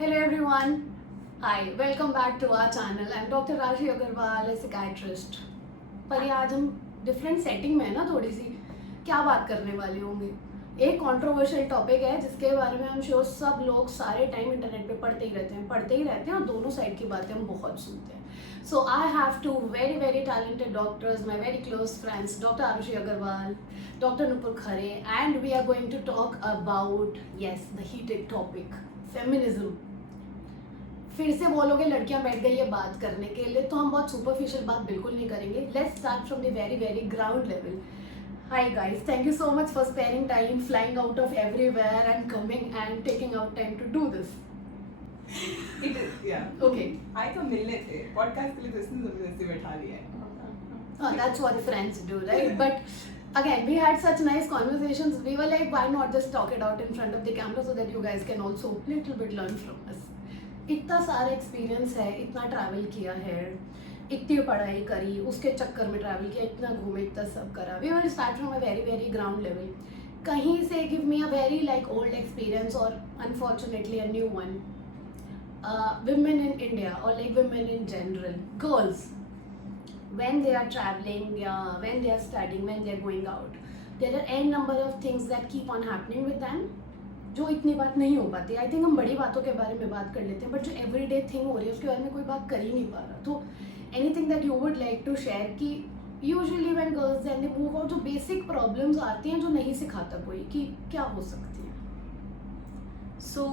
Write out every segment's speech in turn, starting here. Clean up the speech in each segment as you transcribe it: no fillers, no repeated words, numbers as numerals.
Hello everyone. Hi, welcome back to our channel. I'm Dr. Rashi Agarwal, a psychiatrist. पर ये आज हम different setting में है ना थोड़ी सी क्या बात करने वाले होंगे. एक कंट्रोवर्शियल टॉपिक है जिसके बारे में हम श्योर सब लोग सारे टाइम इंटरनेट पे पढ़ते ही रहते हैं और दोनों साइड की बातें हम बहुत सुनते हैं. So I have two very talented doctors, my very close friends, Dr. Arushi Agarwal, Dr. Nupur Khare, and we are going to talk about, yes, the heated topic, feminism. फिर से बोलोगे लड़कियां बैठ गई है बात करने के लिए, तो हम बहुत सुपरफिशियल बात बिल्कुल नहीं करेंगे. Let's start from the very ground level. Hi guys, thank you so much for sparing time, flying out of everywhere and coming and taking out time to do this. It is, yeah. Okay. आए तो मिलने थे podcast के लिए, तो इसने जबरदस्ती बैठा लिया है. That's what friends do, right? But again, we had such nice conversations. We were like, why not just talk it out in front of the camera so that you guys can also little bit learn from us. इतना सारा experience है, इतना travel किया है, इतनी पढ़ाई करी, उसके चक्कर में ट्रैवल किया, इतना घूमे, इतना सब करा. We will start from a very ground level. कहीं से give me a very like old experience और unfortunately a new one. Women in India or like women in general, girls, when they are traveling, when they are studying, when they are going out, there are n number of things that keep on happening with them जो इतनी बात नहीं हो पाती. I think हम बड़ी बातों के बारे में बात कर लेते हैं, बट जो एवरीडे थिंग हो रही है उसके बारे में कोई बात कर ही नहीं पा रहा. तो anything that you would like to share कि usually when girls then they move out जो बेसिक प्रॉब्लम्स आती हैं जो नहीं सिखाता कोई कि क्या हो सकती हैं. So,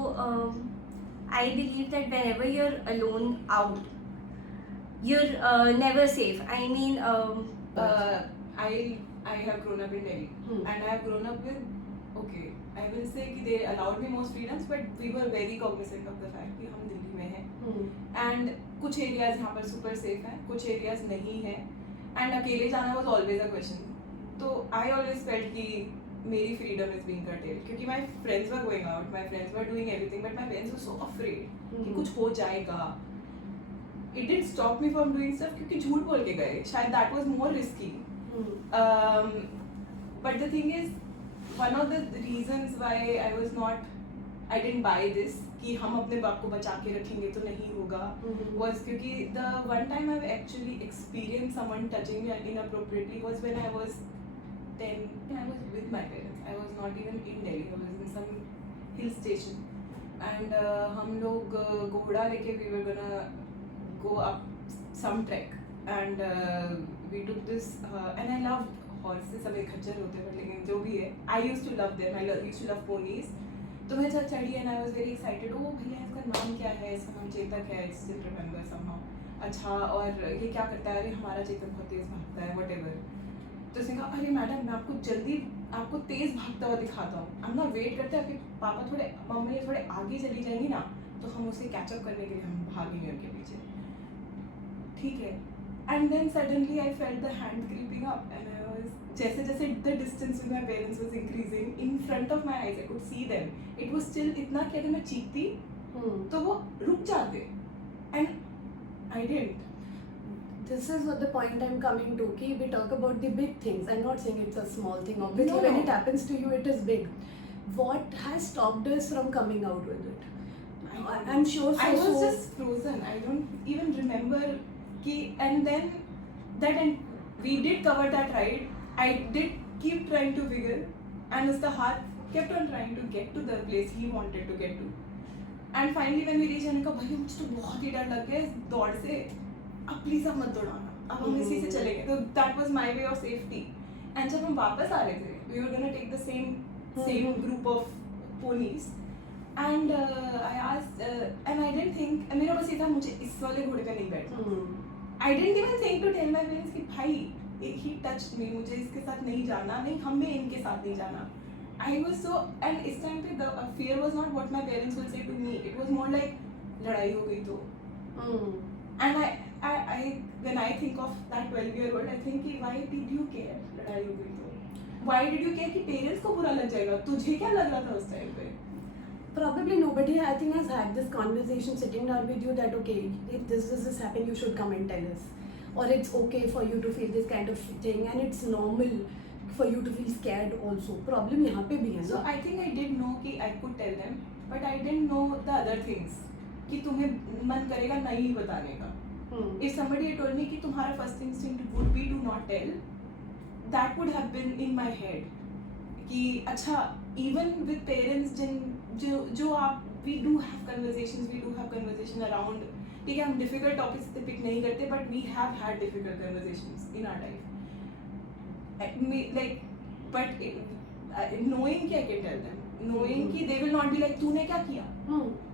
I believe that whenever you're alone out, you're never safe. I mean, I have grown up in Delhi and I have grown up with, okay, I will say कि they allowed me most freedoms, but we were very cognizant of the fact कि हम दिल्ली में हैं and कुछ areas यहाँ पर super safe हैं, कुछ areas नहीं हैं and अकेले जाना was always a question. तो I always felt कि मेरी freedom is being curtailed क्योंकि my friends were going out, my friends were doing everything, but my parents were so afraid कि कुछ हो जाएगा. It didn't stop me from doing stuff क्योंकि झूठ बोल के गए, शायद that was more risky. But the thing is, one of the reasons why I didn't buy this कि हम अपने बाप को बचा के रखेंगे तो नहीं होगा was क्योंकि the one time I've actually experienced someone touching me inappropriately was when I was 10. I was with my parents. I was not even in Delhi. I was in some hill station and हम लोग घोड़ा लेके we were gonna go up some trek and we took this and I loved horses. सब एक खच्चर होते हैं लेकिन जो भी है I used to love them. I used to love ponies. तो मैं जब चढ़ी and I was very excited. ओ भैया इसका नाम क्या है? इसका नाम चेतक है. I still remember somehow. अच्छा और ये क्या करता है? अरे हमारा चेतक बहुत तेज भागता है whatever. तो उसने कहा अरे मैडम मैं आपको तेज भागता हुआ दिखाता हूँ. हम ना वेट करते हैं आपके पापा थोड़े मम्मी थोड़े आगे चली जाएंगी ना तो हम उसे कैचअप करने के लिए हम भागेंगे उनके पीछे. ठीक है. And then suddenly I felt the hand creeping up and I was जैसे the distance with my parents was increasing in front of my eyes. I could see them. It was still इतना कि अगर मैं चीखती तो वो रुक जाते and I didn't. This is what the point I'm coming to. Ki we talk about the big things. I'm not saying it's a small thing. Obviously, when it happens to you, it is big. What has stopped us from coming out with it? I'm sure. I was just frozen. I don't even remember. And then and we did cover that ride. I did keep trying to figure, and उसका हाथ kept on trying to get to the place he wanted to get to. And finally when we reached, मैंने कहा भाई मुझे तो बहुत ही डर लग गया इस दौड़ से. अब प्लीज अब मत दौड़ाना, अब हम इसी से चलेंगे. तो that was my way of safety. And जब हम वापस आ रहे थे, we were gonna take the same group of ponies. And I asked, and I didn't think, मेरा बस ये था मुझे इस वाले घोड़े पे नहीं बैठना. I didn't even think to tell my parents कि भाई he touched me, मुझे इसके साथ नहीं जाना, नहीं हमें इनके साथ नहीं जाना. I was so, and इस time पे the fear was not what my parents would say to me. It was more like लड़ाई हो गई तो. And I when I think of that 12-year-old, I think कि why did you care लड़ाई हो गई तो? Why did you care कि parents को बुरा लग जाएगा? तुझे क्या लग रहा था उस time पे? Probably nobody, I think, has had this conversation sitting down with you that okay, if this happened, you should come and tell us, or it's okay for you to feel this kind of thing, and it's normal for you to feel scared also. Problem यहाँ पे भी है ना. So I think I did know कि I could tell them, but I didn't know the other things. कि तुम्हें मन करेगा नहीं बताने का. If somebody had told me कि तुम्हारा first instinct would be to not tell, that would have been in my head. कि अच्छा, even with parents जो आप we do have conversation around. ठीक है, हम difficult topics पे pick नहीं करते, but we have had difficult conversations in our life. Like, but knowing कि I can tell them, knowing कि they will not be like तूने क्या किया.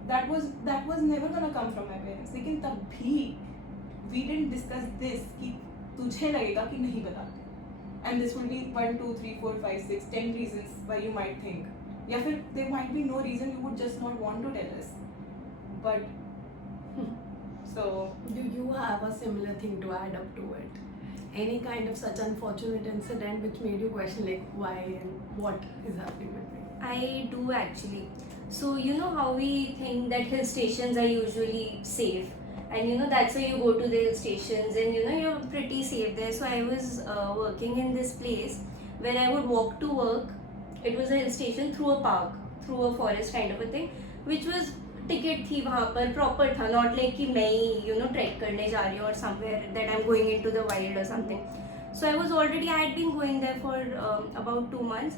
That was never gonna come from my parents. लेकिन तब भी we didn't discuss this कि तुझे लगेगा कि नहीं बताते. And this will be 1, 2, 3, 4, 5, 6, 10 reasons why you might think. या फिर there might be no reason you would just not want to tell us. But so do you have a similar thing to add up to it? Any kind of such unfortunate incident which made you question like why and what is happening with me? I do actually. So you know how we think that hill stations are usually safe, and you know that's why you go to the hill stations and you know you're pretty safe there. So I was working in this place where I would walk to work. It was a hill station through a park, through a forest kind of a thing, which was ticket थी वहाँ पर proper था, not like कि मैं ही you know trek करने जा रही हूँ or somewhere that I'm going into the wild or something. So I had been going there for about 2 months.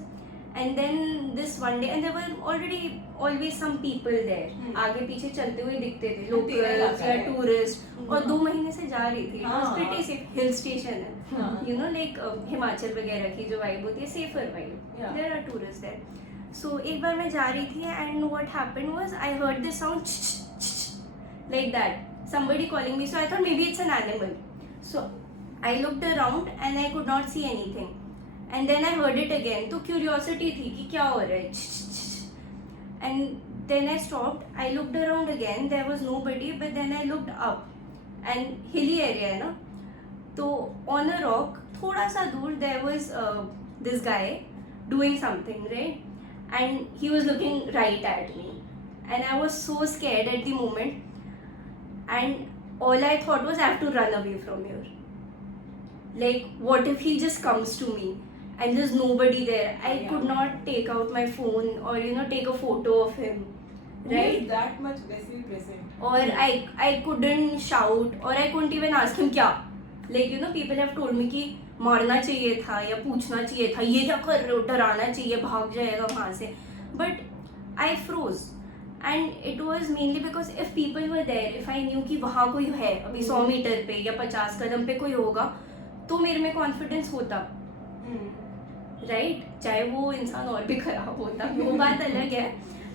And then this one day, and there were already always some people there. आगे पीछे चलते हुए दिखते थे locals या tourists. और 2 महीने से जा रही थी. It was pretty safe. Hill station है. You know like हिमाचल वगैरह की जो vibe होती है, safer vibe. There are tourists there. So एक बार मैं जा रही थी and what happened was I heard this sound like that. Somebody calling me. So I thought maybe it's an animal. So I looked around and I could not see anything. And then I heard it again. तो curiosity थी कि क्या हो रहा है. And then I stopped. I looked around again. There was nobody. But then I looked up. And hilly area है ना. तो on a rock, थोड़ा सा दूर there was this guy doing something, right? And he was looking right at me. And I was so scared at the moment. And all I thought was I have to run away from here. Like, what if he just comes to me? And there's nobody there. I could not take out my phone or you know take a photo of him, right? Who is that much vessel present? Or I couldn't shout or I couldn't even ask him क्या. Like you know people have told me कि मारना चाहिए था या पूछना चाहिए था ये क्या कर रहे हो, डराना चाहिए, भाग जाएगा वहाँ से. But I froze. And it was mainly because if people were there, if I knew कि वहाँ कोई है अभी 100 मीटर पे या 50 कदम पे कोई होगा तो मेरे में कॉन्फिडेंस होता. राइट चाहे वो इंसान और भी खराब होता वो बात अलग है.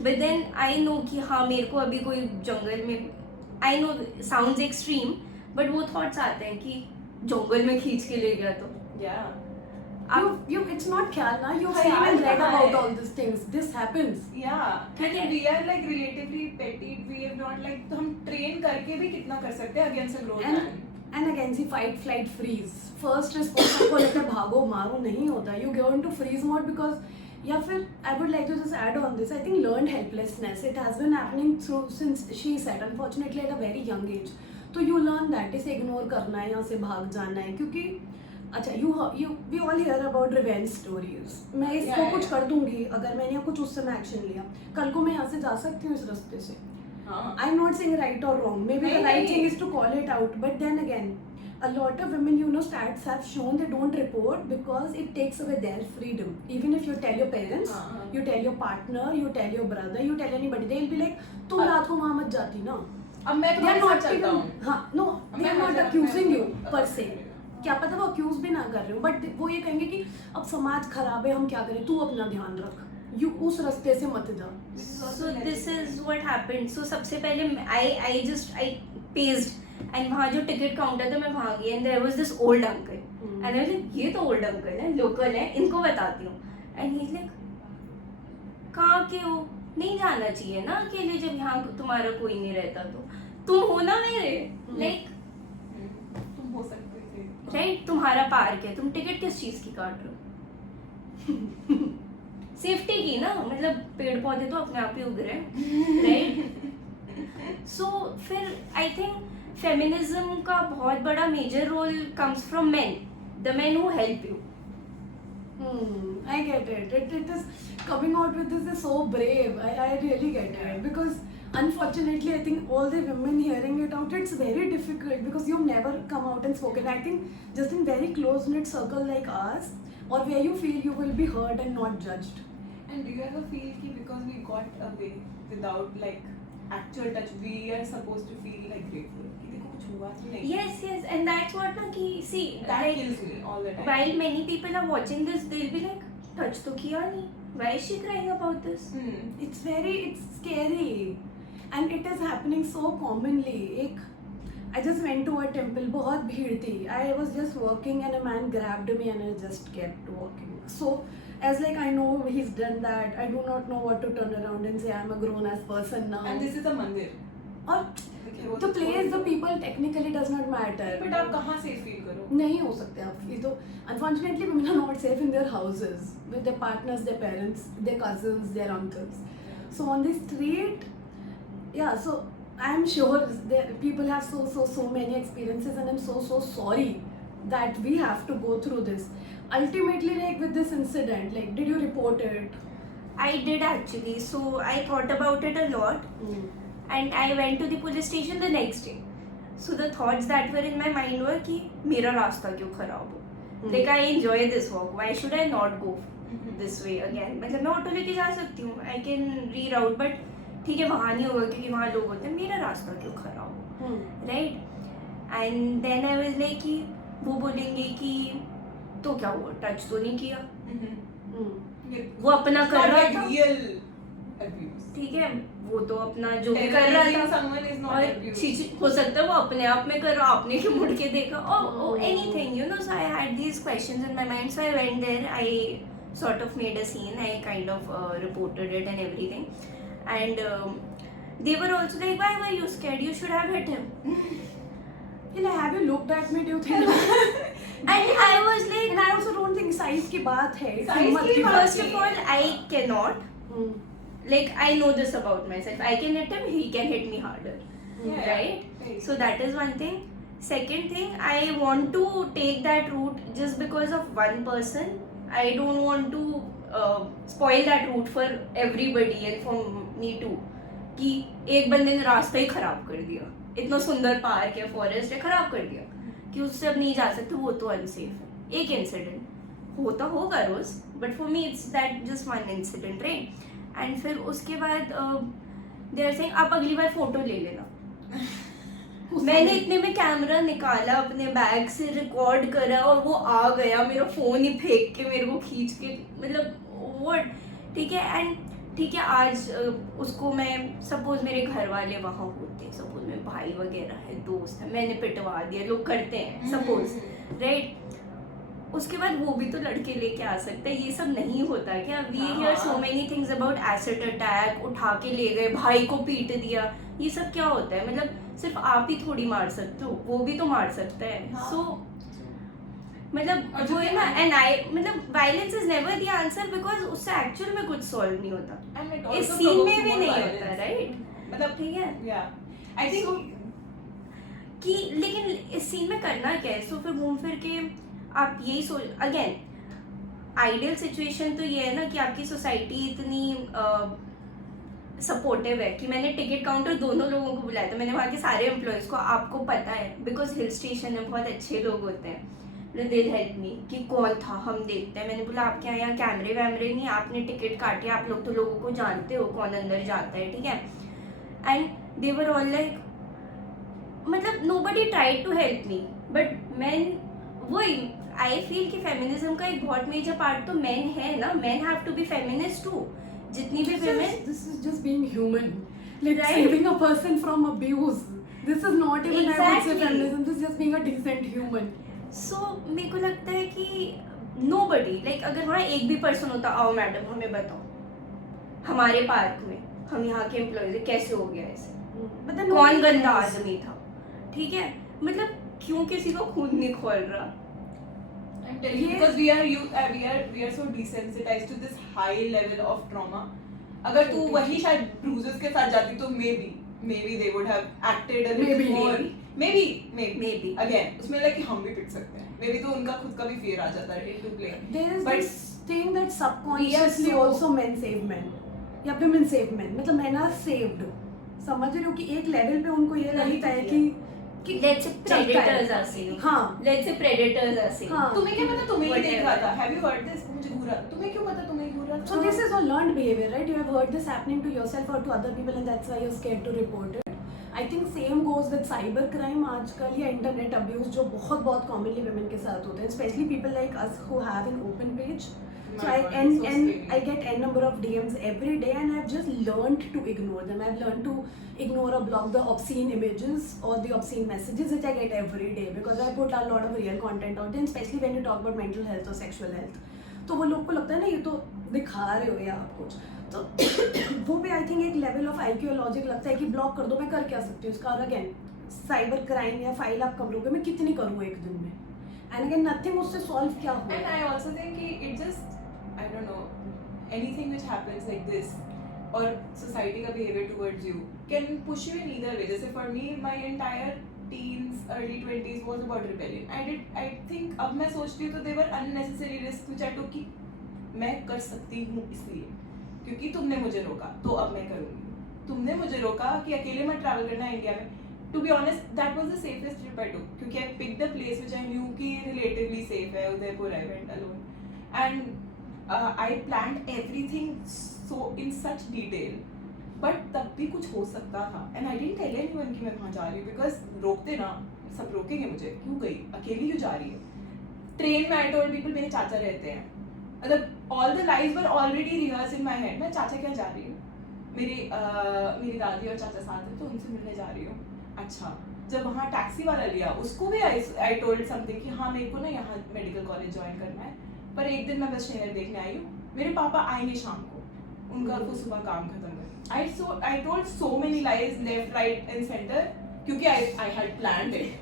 बट देन आई नो कि हाँ मेरे को अभी कोई जंगल में I know sounds extreme but वो थॉट्स आते हैं कि जंगल में खींच के ले गया तो you it's not ख्याल ना, you have even read about all these things. This happens. And we are like relatively petty. We have not like तो हम train करके भी कितना कर सकते हैं against a grown man. And again, see, fight, flight, freeze. First response आपको लगता है भागो मारो नहीं होता. You go into freeze mode because या फिर I would like to just add on this. I think learned helplessness. It has been happening through since she said unfortunately at a very young age. तो you learn that इसे ignore करना है यहाँ से भाग जाना है क्योंकि अच्छा we all hear about revenge stories. मैं इसको कुछ कर दूंगी अगर मैंने यहाँ कुछ उस समय एक्शन लिया कल को मैं यहाँ से जा सकती हूँ इस रास्ते से. I'm not saying right or wrong. Maybe the right thing is to call it out. But then again, a lot of women, you know, stats have shown they don't report because it takes away their freedom. Even if you tell your parents, you tell your partner, you tell your brother, you tell anybody, they'll be like, तुम रात को वहाँ मत जाती ना. अब मैं They're not चलता even, हूँ. हाँ, no, they're not accusing you per se. क्या पता वो accuse भी ना कर रहे हो, but वो ये कहेंगे कि अब समाज खराब है हम क्या करें, तू अपना ध्यान रख. You उस रास्ते से मत जा. So this is what happened. So सबसे पहले I paced and वहाँ जो टिकट काउंटर था मैं वहाँ गई and there was this old uncle and I was like ये तो old uncle है local है इनको बताती हूँ and he's like कहाँ के हो नहीं जाना चाहिए ना अकेले जब यहाँ तुम्हारा कोई नहीं रहता तो तुम हो ना मेरे like तुम हो सकते थे right तुम्हारा पार्क है तुम टिकट किस चीज़ की काट रहे हो सेफ्टी की ना मतलब पेड़ पौधे तो अपने आप ही उग रहे हैं राइट. सो फिर आई थिंक फेमिनिज्म का बहुत बड़ा major role comes from men the men who help you. I get it. It is coming out with this is so brave. I really get it because unfortunately, I think all the women hearing it out, it's very difficult because you've never come out and spoken. I think just in very close knit circle like ours, or where you feel you will be heard and not judged. And do you ever feel कि because we got away without like actual touch, we are supposed to feel like grateful कि देखो कुछ हुआ तो नहीं. Yes, yes, and that's what na ki see That like kills me all the time. while many people are watching this, they'll be like, touch to kiya nahi. Why is she crying about this? It's scary, and it is happening so commonly. I just went to a temple, बहुत भीड़ थी. I was just walking and a man grabbed me and I just kept walking. So as like I know he's done that, I do not know what to turn around and say I'm a grown ass person now. And this is a mandir. और the place, the people technically does not matter. But आप कहाँ safe feel करो? नहीं हो सकते आप. ये तो unfortunately women are not safe in their houses with their partners, their parents, their cousins, their uncles. So on the street, yeah. So I am sure there people have so many experiences, and I'm so sorry that we have to go through this. Ultimately, like with this incident, like did you report it? I did actually. So I thought about it a lot, and I went to the police station the next day. So the thoughts that were in my mind were कि मेरा रास्ता क्यों खराब हो? Like I enjoy this walk. Why should I not go this way again? मतलब मैं auto लेके जा सकती हूँ. I can reroute, but ठीक है वहाँ नहीं होगा क्योंकि वहाँ लोग होते हैं. मेरा रास्ता क्यों खराब हो? Right? And then I was like कि वो बोलेंगे कि तो क्या हुआ? टच तो नहीं किया. वो अपना कर रहा था. Real abuse. ठीक है वो तो अपना जो भी कर रहा था Someone is not और abused. हो सकता है वो अपने आप में कर रहा आपने क्यों मुड़ के देखा or anything you know. So I had these questions in my mind, so I went there. I sort of made a scene. I kind of reported it and everything, and they were also like, why were you scared? You should have hit him. Like, have you looked at me? Do you think? And I was like, And I also don't think size की बात है. Size हिम्मत की की बात बात first of all I cannot, like I know this about myself. I can hit him, he can hit me harder. Yeah. Right? Right. So that is one thing. Second thing, I want to take that route just because of one person. I don't want to spoil that route for everybody and for me too. कि एक बंदे ने रास्ता ही खराब कर दिया. इतना सुंदर पार्क है, फॉरेस्ट है, खराब कर दिया कि उससे अब नहीं जा सकते. वो तो अनसेफ है. एक इंसिडेंट होता होगा रोज, but for me it's that just one incident right. And फिर उसके बाद दे आर सेइंग आप अगली बार फोटो ले लेना. मैंने इतने में कैमरा निकाला अपने बैग से, रिकॉर्ड करा और वो आ गया मेरा फोन ही फेंक के मेरे को खींच के. मतलब व्हाट. ठीक है. एंड ठीक है आज उसको मैं सपोज मेरे घर वाले वहाँ होते हैं, सपोज मेरे भाई वगैरह है, दोस्त है, मैंने पिटवा दिया. लोग करते हैं सपोज राइट. उसके बाद वो भी तो लड़के लेके आ सकते हैं. ये सब नहीं होता क्या? We hear so many things about acid attack, उठा के ले गए, भाई को पीट दिया. ये सब क्या होता है? मतलब सिर्फ आप ही थोड़ी मार सकते हो, वो भी तो मार सकता है. सो मतलब वो है ना. एंड आई मतलब violence is never the answer because उससे एक्चुअल में कुछ सॉल्व नहीं होता. And it इस also सीन में provokes भी more नहीं violence. होता राइट. मतलब ठीक है yeah. I think कि लेकिन इस सीन में करना क्या है? सो फिर घूम फिर के आप यही सोच. अगेन आइडियल सिचुएशन तो ये है ना कि आपकी सोसाइटी इतनी सपोर्टिव है कि मैंने टिकट काउंटर दोनों लोगों को बुलाया था. मैंने वहाँ के सारे एम्प्लॉयज़ को, आपको पता है बिकॉज हिल स्टेशन में बहुत अच्छे लोग होते हैं, दे हेल्प मी कि कौन था हम देखते हैं. मैंने बोला आपके यहाँ कैमरे वैमरे नहीं, आपने टिकट काटे, आप लोग तो लोगों को जानते हो कौन अंदर जाता है. ठीक है. And they were all like मतलब nobody tried to help me. But man वही आई फील कि फेमिनिज्म का एक बहुत मेजर पार्ट तो मैन है ना. Man have to be feminist too. जितनी भी women, This is just being human. Like Right. saving a person from abuse. This is not even I would say Exactly. feminism. This is just being a decent human. so मेरे को लगता है कि nobody like अगर वहाँ एक भी person होता, आओ मैडम हमें बताओ हमारे पार्क में हम यहाँ के एम्प्लॉयज कैसे हो गया ऐसे, But then कौन nobody गंदा cares. आदमी था. ठीक है. मतलब क्यों किसी को खून नहीं खोल रहा. I'm telling you, because we are so desensitized to this high level of trauma. अगर तू वही शायद bruises के साथ जाती तो maybe they would have acted a little Maybe. more. Maybe. Maybe. Again, उसमें like कि हम भी पिट सकते हैं. Maybe तो उनका खुद का भी fear आ जाता है into play. There is But this thing that subconsciously we are so- also men save men. या women save men. मतलब men are saved. समझ रहे हो कि एक लेवल पे उनको ये नहीं लगता है किया। कि Let's say चलता है। predators are saying. हाँ Let's say predators are saying. हाँ तुम्हें क्या पता तुम्हें ही देख रहा Whatever. था? Have you heard this? मुझे घूरा, तुम्हें क्यों पता तुम्हें घूरा था? So this is all learned behavior, right? You have heard this happening to yourself or to other people, and that's why you're scared to report it. I think same goes with cyber crime आजकल या internet abuse जो बहुत commonly women के साथ होते हैं, especially people like us who have an open page. So My I God, and it's so and scary. I get n number of DMs every day, and I've just learned to ignore them. I've learned to ignore or block the obscene images or the obscene messages which I get every day because I put a lot of real content out there, especially when you talk about mental health or sexual health. तो वो लोग को लगता है ना ये तो दिखा रहे हो या आप कुछ तो वो भी आई थिंक एक लेवल ऑफ IQ लॉजिक लगता है कि ब्लॉक कर दो, मैं कर क्या सकती हूँ इसका। और अगेन साइबर क्राइम या फाइल आप कब लोगे, मैं कितनी करूँ एक दिन में, एंड अगेन नथिंग उससे सॉल्व क्या And हुआ। I also think कि it just, I don't know, anything which happens like this or society का behavior towards you can push you in either way. जैसे for me, my entire teens, early 20s was about rebellion. I think अब मैं सोचती हूँ तो they were unnecessary risks which I took कि मैं कर सकती हूँ इसलिए क्योंकि तुमने मुझे रोका तो अब मैं करूँगी। तुमने मुझे रोका कि अकेले मत ट्रैवल करना इंडिया में। To be honest, that was the safest trip I took क्योंकि I picked a place which I knew कि relatively safe है। Udaipur I went alone and I planned everything so in such detail, but तब भी कुछ हो सकता था and I didn't tell anyone कि मैं वहाँ जा रही हूँ because रोकते ना, सब रोकेंगे मुझे, क्यों गई अकेली क्यों जा रही है। ट्रेन में I told people मेरे चाचा रहते हैं, मतलब all the lies were already rehearsed in my head। मैं चाचा क्या जा रही हूँ, मेरी दादी और चाचा साथ हैं तो उनसे मिलने जा रही हूँ। अच्छा, जब वहाँ टैक्सी वाला लिया उसको भी I told something कि हाँ मेरे को ना यहाँ मेडिकल कॉलेज ज्वाइन करना है, पर एक दिन मैं बस ट्रेनर देखने आई हूँ, मेरे पापा आएंगे शाम को, उनका वो सुबह काम खत्म कर। I told so many lies left, right and center क्योंकि I had planned it.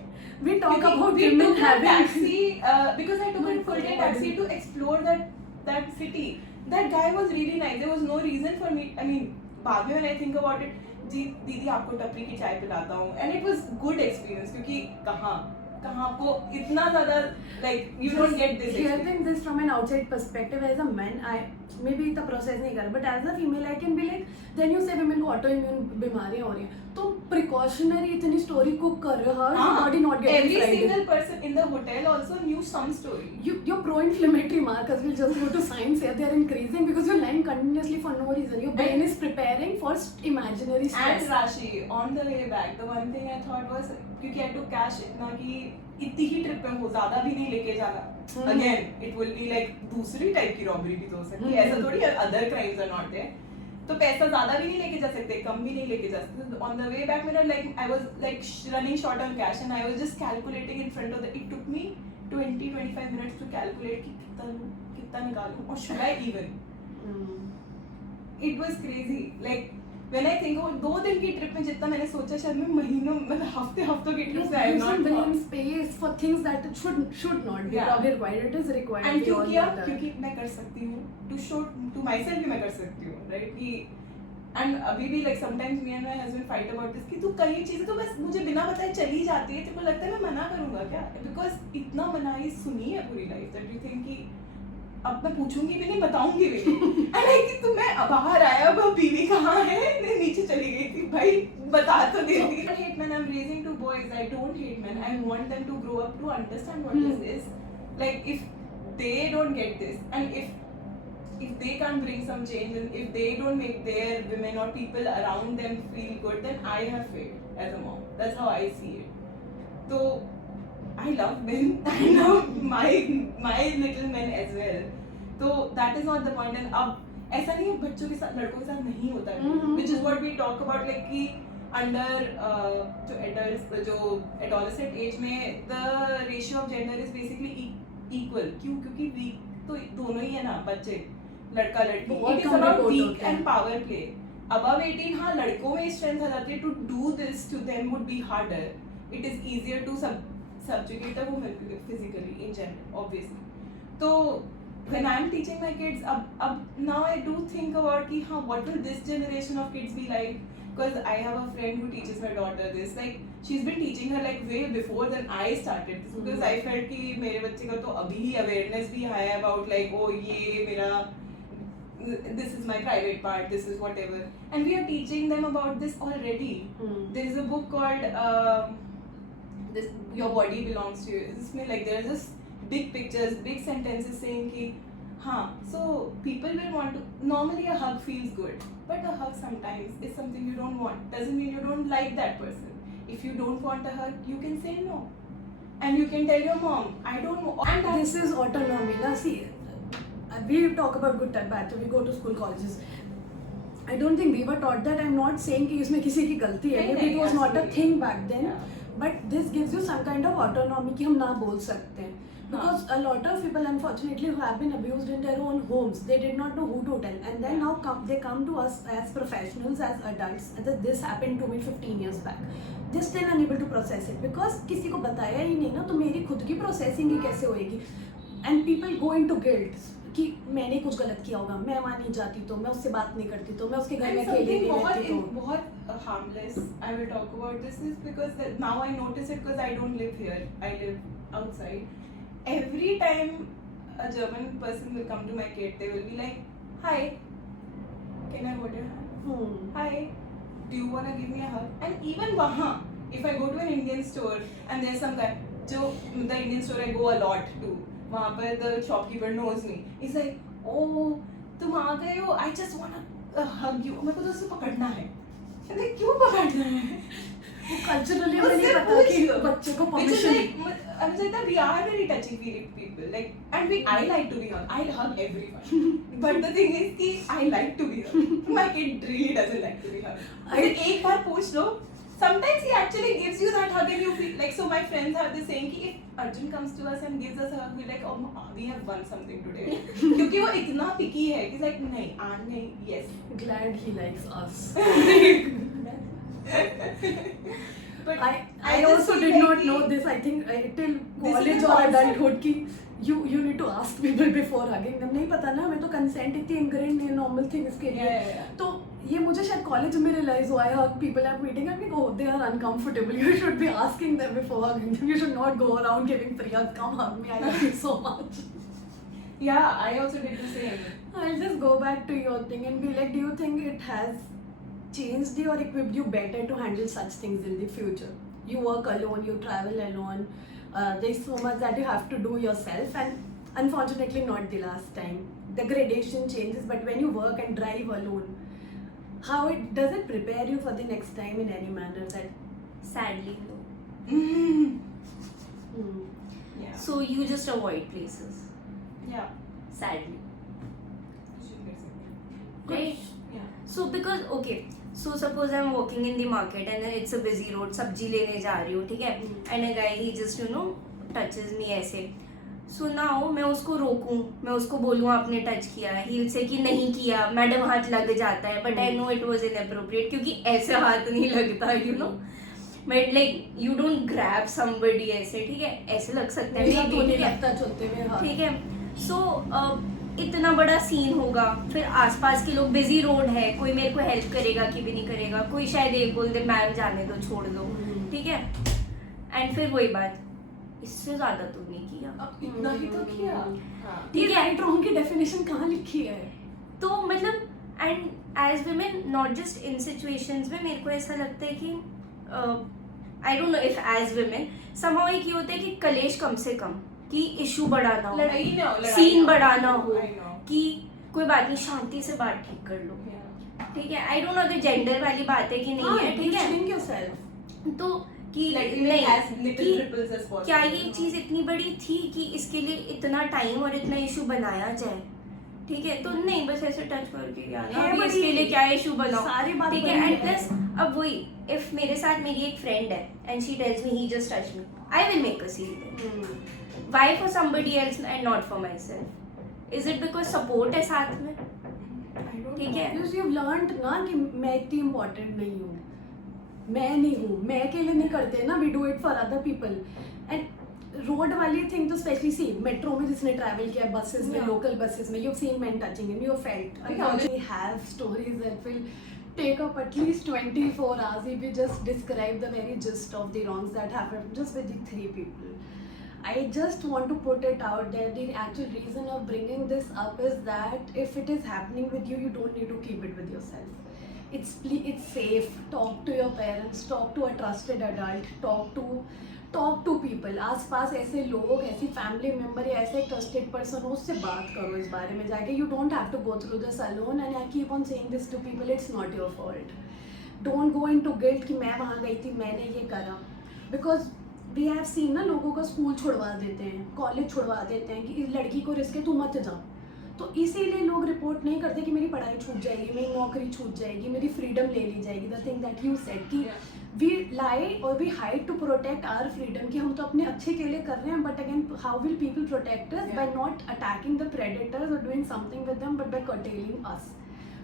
We talk Because about we women took a having taxi because I took a full day taxi to explore that city. That guy was really nice. There was no reason for me. I mean, बाद में when I think about it, जी दीदी आपको टपरी की चाय पिलाता हूँ, and it was good experience क्योंकि कहाँ आपको इतना ज़्यादा like you don't get this experience. Hearing this from an outside perspective as a man, I maybe इतना process नहीं कर, but as a female I can be like, then you say women को autoimmune बीमारियाँ हो रही हैं, तो precautionary इतनी story cook कर रहे हो, how is your body not getting Every frightened? single person in the hotel also knew some story. Your pro-inflammatory markers will just go to science here. They are increasing because you're lying continuously for no reason. Your brain is preparing for imaginary stress. And Rashi, on the way back, the one thing I thought was क्योंकि I took cash इतना कि इतनी ही trip में हो, ज़्यादा भी नहीं लेके जाना. Again, it will be like दूसरी टाइप की रॉबरी भी तो हो सकती है. ऐसा थोड़ी other crimes are not there. तो पैसा ज़्यादा भी नहीं लेके जा सकते, कम भी नहीं लेके जा सकते. On the way back, मेरा like I was like running short on cash and I was just calculating in front of the. It took me 20-25 minutes to calculate कि कितना निकालूं और should I even. It was crazy. Like when I think about 2 दिन की trip में जितना मैंने सोचा शायद मैं महीनों मतलब हफ्तों की ट्रिप से I have not using thought. brain space for things that it should not be Yeah. probably required. It is required. And We क्यों all किया? know that. क्योंकि मैं कर सकती हूँ. To show to myself कि मैं कर सकती हूँ, right? कि and अभी भी like sometimes me and my husband fight about this कि तू कई चीजें तो बस मुझे बिना बताए चली जाती है, तेरे को लगता है मैं मना करूँगा क्या? Because इतना मनाही सुनी है पूरी लाइफ that you think कि अब मैं पूछूंगी भी नहीं, बताऊंगी भी नहीं. And like कि तू मैं बाहर आया, अब बीवी कहाँ है? मैं नीचे चली गई थी, भाई बता तो देती. I don't hate men. I'm raising 2 boys. I don't hate men. I want them to grow up to understand what this is. Like if they don't get this, and if they can't bring some change, and if they don't make their women or people around them feel good, then I have failed as a mom. That's how I see it. So I love men. I love my little men as well. So that is not the point. And अब ऐसा नहीं है बच्चों के साथ, लड़कों के साथ नहीं होता है. Which is what we talk about, like कि under जो adults जो adolescent age में the ratio of gender is basically equal. क्यों? क्योंकि weak तो दोनों ही है ना बच्चे, लड़का लड़की. It is about weak and power play. Above 18 हाँ लड़कों में strength आ जाती है. To do this to them would be harder. It is easier to subjugate a woman physically in general, obviously. So when I am teaching my kids, now I do think about कि हाँ what will this generation of kids be like? Because I have a friend who teaches my daughter this. Like she's been teaching her like way before than I started this, because I felt कि मेरे बच्चे का तो अभी ही awareness भी है about like oh ये मेरा this is my private part, this is whatever, and we are teaching them about this already. There is a book called this Your Body Belongs to You. Isme like there's this big pictures, big sentences saying ki so people will want to, normally a hug feels good, but a hug sometimes is something you don't want. Doesn't mean you don't like that person. If you don't want a hug, you can say no, and you can tell your mom, I don't know. And This is autonomy. Now see, we talk about good time, bad time, we go to school, colleges. I don't think we were taught that. I'm not saying कि इसमें किसी की गलती है. Maybe it was not a thing back then. Yeah. But this gives you some kind of autonomy कि हम ना बोल सकते हैं. Because a lot of people, unfortunately, who have been abused in their own homes, they did not know who to tell, and then now they come to us as professionals, as adults, and that this happened to me 15 years back. They're still unable to process it because किसी को बताया ही नहीं ना, तो मेरी खुद की processing ही कैसे होएगी? And people go into guilt कि मैंने कुछ गलत किया होगा, मैं वहाँ नहीं जाती तो, मैं उससे बात नहीं करती तो, मैं उसके घर में अकेले नहीं रहती तो. बहुत harmless. I will talk about this is because now I notice it because I don't live here. I live outside. Every time a German person will come to my gate, they will be like, "Hi, can I hold your hand? Hi, do you wanna give me a hug?" And even wahan, if I go to an Indian store and there's some guy, the Indian store I go a lot to, wahan par the shopkeeper knows me. He's like, "Oh, तुम आ गए हो? I just wanna hug you." मेरे को तो उससे पकड़ना है. And like, क्यों पकड़ना है? Culturally हमें नहीं पता कि बच्चे को permission. I was like that we are very touchy-feely people, like, and I like to be hugged. I hug everyone, but the thing is कि I like to be hugged. My kid really doesn't like to be hugged. like एक बार पूछ लो. Sometimes he actually gives you that hug and you feel like, so my friends have this saying कि if Arjun comes to us and gives us a hug, we're like, oh, we have won something today. क्योंकि वो इतना picky है. He's like, नहीं, नहीं, yes. Glad he likes us. But I also did not know this. I think till college or adulthood कि you need to ask people before hugging them. नहीं पता ना, हमें तो consent इतनी ingrained है normal thing इसके लिए. तो ये मुझे शायद college में realize हुआ है. Hug people at meeting and we go, they are uncomfortable. You should be asking them before hugging them. You should not go around giving free hugs. Come hug me, I love you so much. Yeah, I also did the same. I'll just go back to your thing and be like, do you think it has changed you or equipped you better to handle such things in the future? You work alone, you travel alone, there's so much that you have to do yourself, and unfortunately not the last time. The gradation changes, but when you work and drive alone, does it prepare you for the next time in any manner? That Sadly, no. Yeah. So you just avoid places. Yeah. Sadly. Good. Right? Yeah. So because okay, so suppose I'm walking in the market and then it's a busy road, सब्जी लेने जा रही हूँ, ठीक है? And a guy he just touches me ऐसे. So now मैं उसको रोकूं, मैं उसको बोलूँ आपने टच किया है, he'll say कि नहीं किया, मैडम हाथ लग जाता है, but I know it was inappropriate क्योंकि ऐसे हाथ नहीं लगता, But like you don't grab somebody ऐसे, ठीक है? ऐसे लग सकता है, ठीक है? So इतना बड़ा सीन होगा, फिर आसपास के लोग, बिजी रोड है, कोई मेरे को हेल्प करेगा कि भी नहीं करेगा, कोई शायद एक बोल दे मैम जाने दो, छोड़ दो, ठीक है? एंड फिर वही बात, इससे ज्यादा तूने किया, इतना ही तो किया. ठीक है. राइट रॉन्ग की डेफिनेशन कहाँ लिखी है? तो मतलब and as women not just in situations में मेरे को ऐसा लगता है कि I don't know if as women somehow एक ये होता है कि कलेश कम से कम, कि इशू बड़ा ना हो, सीन बड़ा ना हो, कि कोई बात नहीं, शांति से बात ठीक कर लो, ठीक है? आई डोंट नो अगर जेंडर वाली बात है कि नहीं है, ठीक है? तो कि नहीं कि क्या ये चीज इतनी बड़ी थी कि इसके लिए इतना टाइम और इतना इशू बनाया जाए, ठीक है? तो नहीं, बस ऐसे टच करके अभी इसके लिए क्या इशू बनाओ, ठीक है? एंड प्लस अब वही, इफ मेरे साथ मेरी एक फ्रेंड है and she tells me he just touch me, I will make a scene. Why for somebody else and not for myself? Is it because support है साथ में? ठीक है? Because you've learned ना कि मैं इतनी important नहीं हूँ, मैं नहीं हूँ, मैं अकेले नहीं करते ना, we do it for other people. And road वाली thing तो especially see, metro में जिसने travel किया, buses में, local buses में, you've seen men touching and you've felt. We have stories that will take up at least 24 hours if we just describe the very gist of the wrongs that happened just with the three people. I just want to put it out there. The actual reason of bringing this up is that if it is happening with you, you don't need to keep it with yourself. It's safe. Talk to your parents. Talk to a trusted adult. Talk to people. आसपास ऐसे लोग, ऐसी family member या ऐसे trusted person हो, उससे बात करो इस बारे में जाके. You don't have to go through this alone. And I keep on saying this to people. It's not your fault. Don't go into guilt कि मैं वहाँ गई थी, मैंने ये करा. Because we have seen ना, लोगों का स्कूल छुड़वा देते हैं, कॉलेज छुड़वा देते हैं कि इस लड़की को रिस्क है, तू मत जा. तो इसीलिए लोग रिपोर्ट नहीं करते कि मेरी पढ़ाई छूट जाएगी, मेरी नौकरी छूट जाएगी, मेरी फ्रीडम ले ली जाएगी. The thing that you said कि वी लाई और we hide to protect our freedom, कि हम तो अपने अच्छे के लिए कर रहे हैं, but again how will people protect us? By not attacking the predators और doing something with them, but by curtailing us.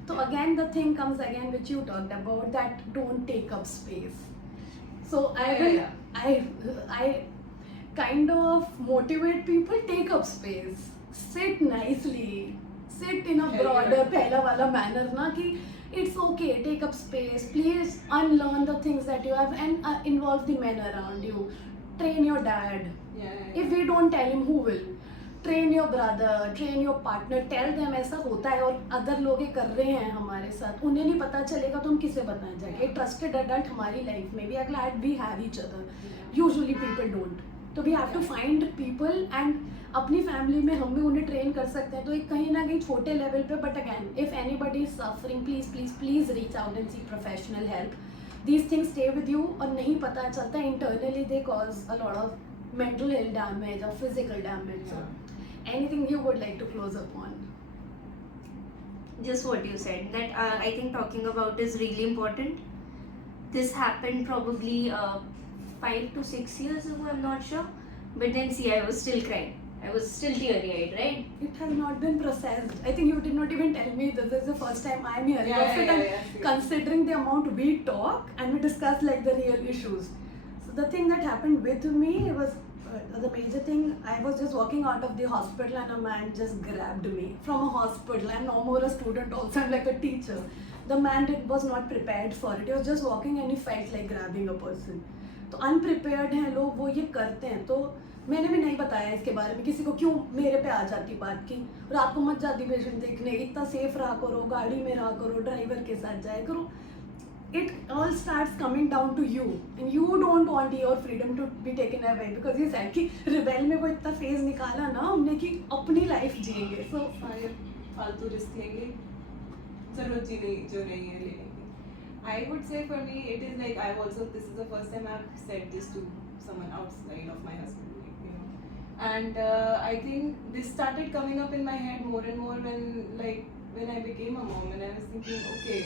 So again the thing comes again which you talked about, that don't take up space. So I kind of motivate people, take up space, sit nicely, sit in a broader पहला वाला manner ना कि it's okay, take up space, please unlearn the things that you have and involve the men around you. Train your dad. If we don't tell him, who will? Train your brother, train your partner, tell them ऐसा होता है और other लोग ये कर रहे हैं हमारे साथ. उन्हें नहीं पता चलेगा तो हम किसे बताएं जाके. ट्रस्टेड अडल्ट हमारी लाइफ में भी, glad we have each other. Usually people don't. तो we have to find people and अपनी फैमिली में हम भी उन्हें ट्रेन कर सकते हैं. तो एक कहीं ना कहीं छोटे लेवल पे, but again if anybody is suffering, please please please reach out and seek professional help. These things stay with you और नहीं पता चलता. Internally they cause a lot of mental health damage और physical damage. Anything you would like to close upon? Just what you said, that I think talking about is really important. This happened probably 5 to 6 years ago, I'm not sure, but then see, I was still crying, I was still teary-eyed, right? It has not been processed. I think you did not even tell me this is the first time I'm hearing of it. And considering the amount we talk and we discuss like the real issues. So the thing that happened with me was the major thing. I was just walking out of the hospital and a man just grabbed me from a hospital. I'm no more a student also, I'm like a teacher. The man was not prepared for it. He was just walking and he felt like grabbing a person. तो unprepared हैं लोग, वो ये करते हैं. तो मैंने भी नहीं बताया इसके बारे में किसी को. क्यों मेरे पे आ जाती बात की रात को मत जाती पेशेंट देखने, इतना सेफ रहा करो, गाड़ी में रहा करो, ड्राइवर के साथ जाया करो. It all starts coming down to you and you don't want your freedom to be taken away because you said कि rebel में वो इतना फेज निकाला ना हमने कि अपनी लाइफ जिएंगे. So फालतू रिस्क लेंगे, जरूरत जी नहीं जो नहीं है लेने की. I would say for me it is like I've also, this is the first time I've said this to someone outside of my husband, you know. And I think this started coming up in my head more and more when I became a mom, and I was thinking, okay,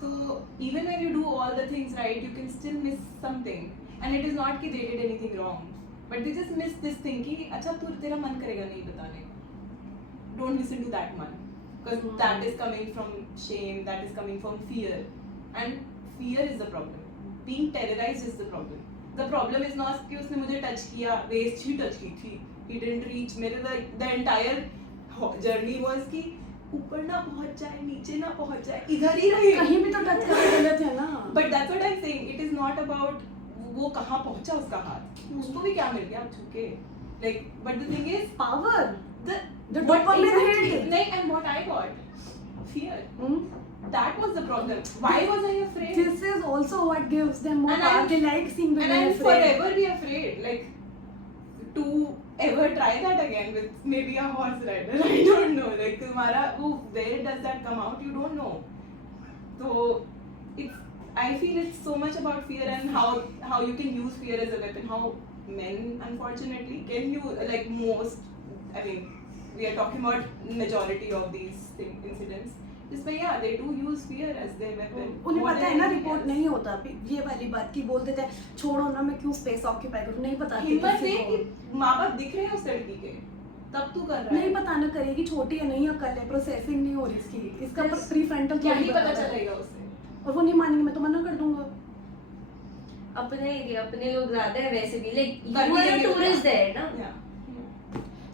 so even when you do all the things right, you can still miss something. And it is not कि they did anything wrong, but they just miss this thing कि अच्छा तू तेरा मन करेगा नहीं बताने. Don't listen to that man, because that is coming from shame, that is coming from fear, and fear is the problem. Being terrorized is the problem. The problem is not कि उसने मुझे touch किया, waist ही touch की थी, he didn't reach. मेरे the entire journey was कि ऊपर ना पहुंच जाए, नीचे ना पहुंच जाए, इधर ही रहे, कहीं भी तो टच कर रहे थे ना. But that's what I'm saying. It is not about वो कहाँ पहुंचा उसका हाथ, उसको भी क्या मिल गया छुके. Like, but the thing is Power. the dopamine hit. नहीं, and what I got, fear. That was the problem. Why was I afraid? This is also what gives them more And power. I'm- They like seeing And women I'll afraid. forever be afraid. Like, to ever try that again with maybe a horse rider. I don't know. Like, तुम्हारा वो where does that come out? You don't know. So I feel it's so much about fear and how you can use fear as a weapon. How men unfortunately can use, like most. I mean, we are talking about majority of these incidents. जिसमें yeah, they do use fear as their weapon. उन्हें more पता than है ना anything report else. नहीं होता. ये वाली बात की बोल देते हैं छोड़ो ना, मैं क्यों स्पेस ऑक्यूपाई करूं. नहीं बताते हिम्मत किसी है को. कि माँ बाप दिख रहे हैं उस लड़की के, तब तू कर रहा नहीं है. बताना, करेगी छोटी है, नहीं अकल है, प्रोसेसिंग नहीं हो रही इसकी, इसका प्रीफ्रंटल क्या ही पता चलेगा उससे. और वो नहीं मानेंगे, मैं तो मना कर दूंगा. अपने लोग ज्यादा है वैसे भी, like कर you भी are a लेंगे tourist उतना. there ना. Yeah.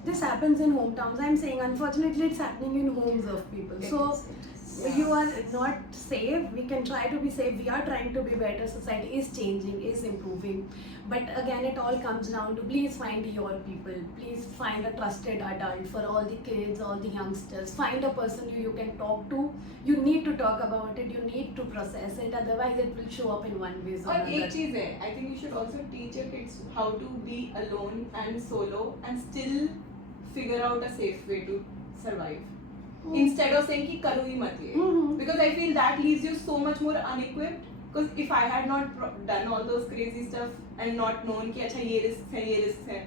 This happens in hometowns. I'm saying unfortunately it's happening in homes of people. So Yeah. You are not safe. We can try to be safe. We are trying to be better. Society is changing, is improving. But again, it all comes down to please find your people. Please find a trusted adult for all the kids, all the youngsters. Find a person you can talk to. You need to talk about it. You need to process it. Otherwise, it will show up in one way or और एक another. चीज है, I think you should also teach your kids how to be alone and solo and still figure out a safe way to survive. Instead of saying कि करो ही मत ये, Mhm. because I feel that leaves you so much more unequipped. Because if I had not done all those crazy stuff and not known कि अच्छा ये risks है,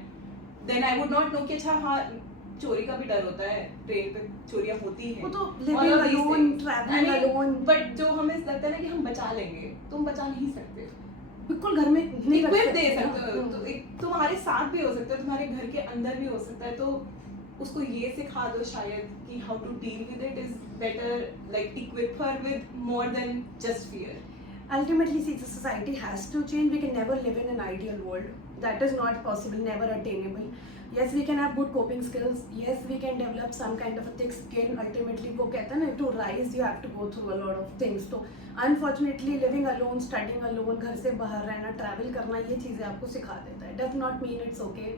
then I would not know कि अच्छा हाँ चोरी का भी डर होता है, ट्रेन पे चोरियां होती हैं. वो तो All living of these alone, things. traveling I mean, alone. but जो हमें लगता है ना कि हम बचा लेंगे, तुम बचा नहीं सकते. बिल्कुल घर में नहीं रख इक्विप दे सकते सकते हो, ना। तो तुम्हारे साथ भी हो सकता है, तुम्हारे घर के अंदर भी हो सकता है, तो उसको ये सिखा दो शायद कि how to deal with it is better, like equip her with more than just fear. Ultimately, see, the society has to change. We can never live in an ideal world. That is not possible, never attainable. Yes, we can have good coping skills. Yes, we can develop some kind of a thick skin. Ultimately, वो कहते हैं ना, to rise, you have to go through a lot of things. So, unfortunately, living alone, studying alone, घर से बाहर रहना, travel करना, ये चीज़ें आपको सिखा देता है. Does not mean it's okay.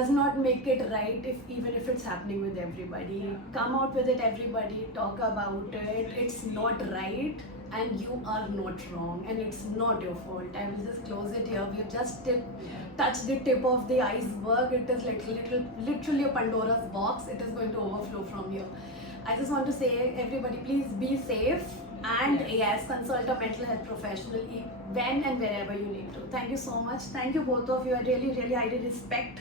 Does not make it right even if it's happening with everybody. Come out with it, everybody. Talk about it. It's not right. And you are not wrong, and it's not your fault. I will just close it here. We've just touched the tip of the iceberg. It is literally a Pandora's box. It is going to overflow from here. I just want to say, everybody, please be safe, and yes, consult a mental health professional when and wherever you need to. Thank you so much. Thank you both of you. I really, really highly respect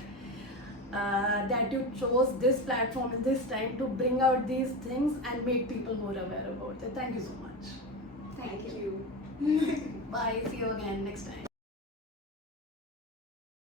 that you chose this platform at this time to bring out these things and make people more aware about it. Thank you so much. Thank you. Bye. See you again next time.